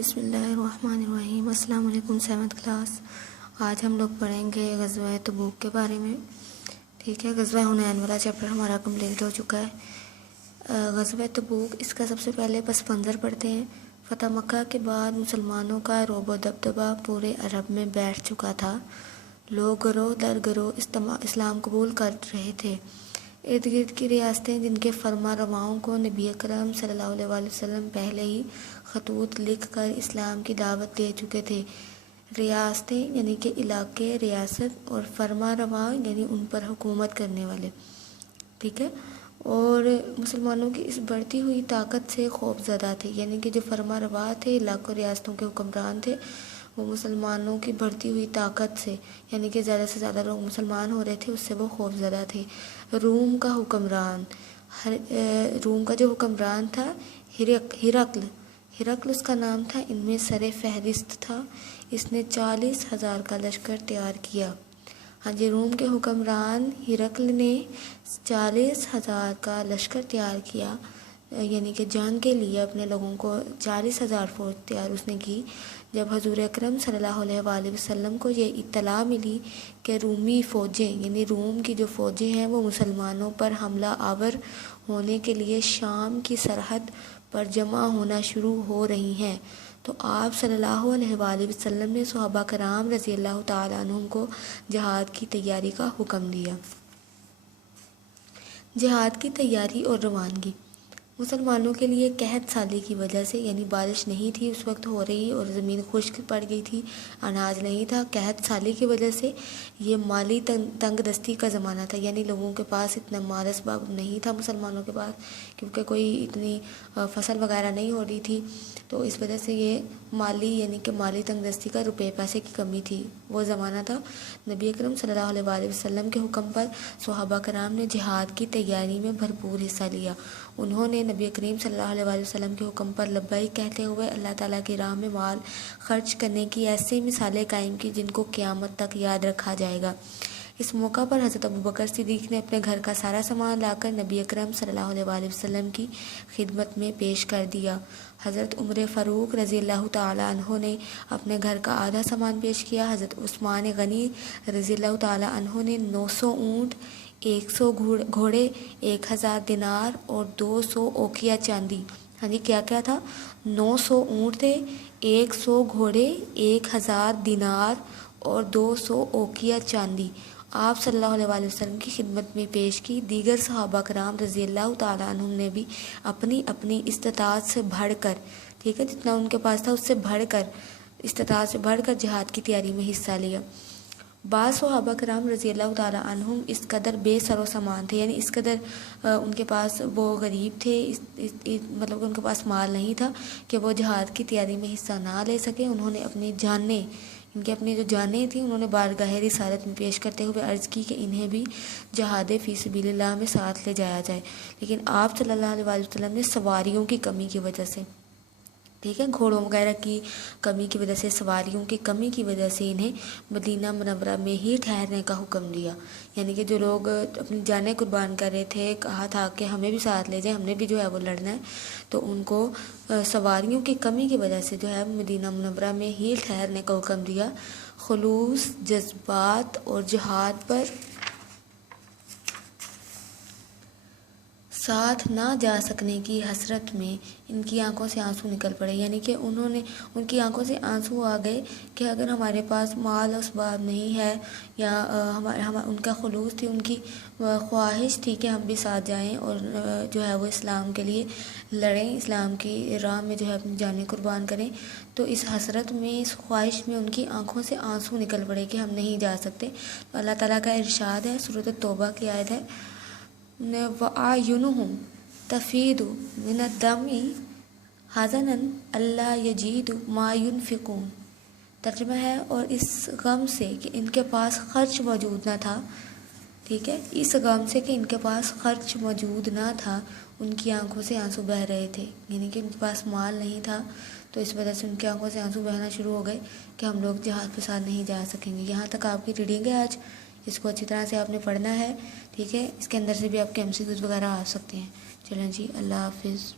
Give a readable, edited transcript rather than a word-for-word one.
بسم اللہ الرحمن الرحیم۔ السلام علیکم 7th کلاس۔ آج ہم لوگ پڑھیں گے غزوہ تبوک کے بارے میں۔ ٹھیک ہے، غزوہ حنین والا چیپٹر ہمارا کمپلیٹ ہو چکا ہے۔ غزوہ تبوک، اس کا سب سے پہلے پس منظر پڑھتے ہیں۔ فتح مکہ کے بعد مسلمانوں کا رعب و دبدبہ پورے عرب میں بیٹھ چکا تھا۔ لوگ گروہ در گروہ اسلام قبول کر رہے تھے۔ ارد گرد کی ریاستیں جن کے فرما رواؤں کو نبی اکرم صلی اللہ علیہ وسلم پہلے ہی خطوط لکھ کر اسلام کی دعوت دے چکے تھے۔ ریاستیں یعنی کہ علاقے، ریاست، اور فرما رواں یعنی ان پر حکومت کرنے والے۔ ٹھیک ہے، اور مسلمانوں کی اس بڑھتی ہوئی طاقت سے خوف زدہ تھے، یعنی کہ جو فرما روا تھے، علاقوں ریاستوں کے حکمران تھے، وہ مسلمانوں کی بڑھتی ہوئی طاقت سے، یعنی کہ زیادہ سے زیادہ لوگ مسلمان ہو رہے تھے، اس سے وہ خوف زدہ تھے۔ روم کا حکمران، روم کا جو حکمران تھا ہرقل اس کا نام تھا، ان میں سر فہرست تھا۔ اس نے 40,000 کا لشکر تیار کیا۔ ہاں جی، روم کے حکمران ہرقل نے 40,000 کا لشکر تیار کیا، یعنی کہ جنگ کے لیے اپنے لوگوں کو 40,000 فوج تیار اس نے کی۔ جب حضور اکرم صلی اللہ علیہ وآلہ وسلم کو یہ اطلاع ملی کہ رومی فوجیں یعنی روم کی جو فوجیں ہیں وہ مسلمانوں پر حملہ آور ہونے کے لیے شام کی سرحد پر جمع ہونا شروع ہو رہی ہیں، تو آپ صلی اللہ علیہ وآلہ وسلم نے صحابہ کرام رضی اللہ تعالیٰ عنہم کو جہاد کی تیاری کا حکم دیا۔ جہاد کی تیاری اور روانگی۔ مسلمانوں کے لیے قحط سالی کی وجہ سے، یعنی بارش نہیں تھی اس وقت ہو رہی اور زمین خشک پڑ گئی تھی، اناج نہیں تھا، قحط سالی کی وجہ سے یہ مالی تنگ دستی کا زمانہ تھا، یعنی لوگوں کے پاس اتنا مال اسباب نہیں تھا مسلمانوں کے پاس، کیونکہ کوئی اتنی فصل وغیرہ نہیں ہو رہی تھی، تو اس وجہ سے یہ مالی یعنی کہ مالی تنگ دستی کا، روپے پیسے کی کمی تھی، وہ زمانہ تھا۔ نبی اکرم صلی اللہ علیہ وآلہ وسلم کے حکم پر صحابہ کرام نے جہاد کی تیاری میں بھرپور حصہ لیا۔ انہوں نے نبی کریم صلی اللہ علیہ وآلہ وسلم کے حکم پر لبیک کہتے ہوئے اللہ تعالیٰ کی راہ میں مال خرچ کرنے کی ایسی مثالیں قائم کی جن کو قیامت تک یاد رکھا جائے گا۔ اس موقع پر حضرت ابوبکر صدیق نے اپنے گھر کا سارا سامان لا کر نبی اکرم صلی اللہ علیہ وآلہ وسلم کی خدمت میں پیش کر دیا۔ حضرت عمر فاروق رضی اللہ تعالیٰ عنہ نے اپنے گھر کا آدھا سامان پیش کیا۔ حضرت عثمان غنی رضی اللہ تعالیٰ عنہ نے 900 اونٹ، 100 گھوڑے، 1000 دینار اور 200 اوقیہ چاندی۔ ہاں جی، کیا کیا تھا؟ 900 اونٹ تھے، 100 گھوڑے، 1000 دینار اور 200 اوقیہ چاندی آپ صلی اللہ علیہ وآلہ وسلم کی خدمت میں پیش کی۔ دیگر صحابہ کرام رضی اللہ تعالیٰ عنہم نے بھی اپنی اپنی استطاعت سے بڑھ کر، ٹھیک ہے، جتنا ان کے پاس تھا اس سے بڑھ کر، استطاعت سے بڑھ کر جہاد کی تیاری میں حصہ لیا۔ بعض صحابہ کرام رضی اللہ تعالیٰ عنہم اس قدر بے سر و سامان تھے، یعنی اس قدر ان کے پاس وہ غریب تھے، مطلب ان کے پاس مال نہیں تھا کہ وہ جہاد کی تیاری میں حصہ نہ لے سکے۔ انہوں نے اپنی جانیں، ان کے اپنی جو جانیں تھیں، انہوں نے بارگاہ رسالت میں پیش کرتے ہوئے عرض کی کہ انہیں بھی جہاد فی سبیل اللہ میں ساتھ لے جایا جائے، لیکن آپ صلی اللہ علیہ وآلہ وسلم نے سواریوں کی کمی کی وجہ سے، ٹھیک ہے، گھوڑوں وغیرہ کی کمی کی وجہ سے، سواریوں کی کمی کی وجہ سے انہیں مدینہ منورہ میں ہی ٹھہرنے کا حکم دیا۔ یعنی کہ جو لوگ اپنی جانیں قربان کر رہے تھے، کہا تھا کہ ہمیں بھی ساتھ لے جائیں، ہم نے بھی جو ہے وہ لڑنا ہے، تو ان کو سواریوں کی کمی کی وجہ سے جو ہے مدینہ منورہ میں ہی ٹھہرنے کا حکم دیا۔ خلوص جذبات اور جہاد پر ساتھ نہ جا سکنے کی حسرت میں ان کی آنکھوں سے آنسو نکل پڑے، یعنی کہ ان کی آنکھوں سے آنسو آ گئے کہ اگر ہمارے پاس مال اسباب نہیں ہے، یا ان کا خلوص تھی، ان کی خواہش تھی کہ ہم بھی ساتھ جائیں اور جو ہے وہ اسلام کے لیے لڑیں، اسلام کی راہ میں جو ہے اپنی جانیں قربان کریں، تو اس حسرت میں، اس خواہش میں ان کی آنکھوں سے آنسو نکل پڑے کہ ہم نہیں جا سکتے۔ تو اللہ تعالیٰ کا ارشاد ہے، سورۃ توبہ کی آیت ہے، وَأَعْيُنُهُمْ تَفِيضُ مِنَ الدَّمْعِ حَزَنًا أَلَّا يَجِدُوا مَا يُنْفِقُونَ۔ ترجمہ ہے، اور اس غم سے کہ ان کے پاس خرچ موجود نہ تھا، ٹھیک ہے، اس غم سے کہ ان کے پاس خرچ موجود نہ تھا، ان کی آنکھوں سے آنسو بہہ رہے تھے، یعنی کہ ان کے پاس مال نہیں تھا، تو اس وجہ سے ان کی آنکھوں سے آنسو بہنا شروع ہو گئے کہ ہم لوگ جہاد کے ساتھ نہیں جا سکیں گے۔ یہاں تک آپ کی ریڈنگ ہے آج، اس کو اچھی طرح سے آپ نے پڑھنا ہے، ٹھیک ہے، اس کے اندر سے بھی آپ کے MCQs وغیرہ آ سکتے ہیں۔ چلیں جی، اللہ حافظ۔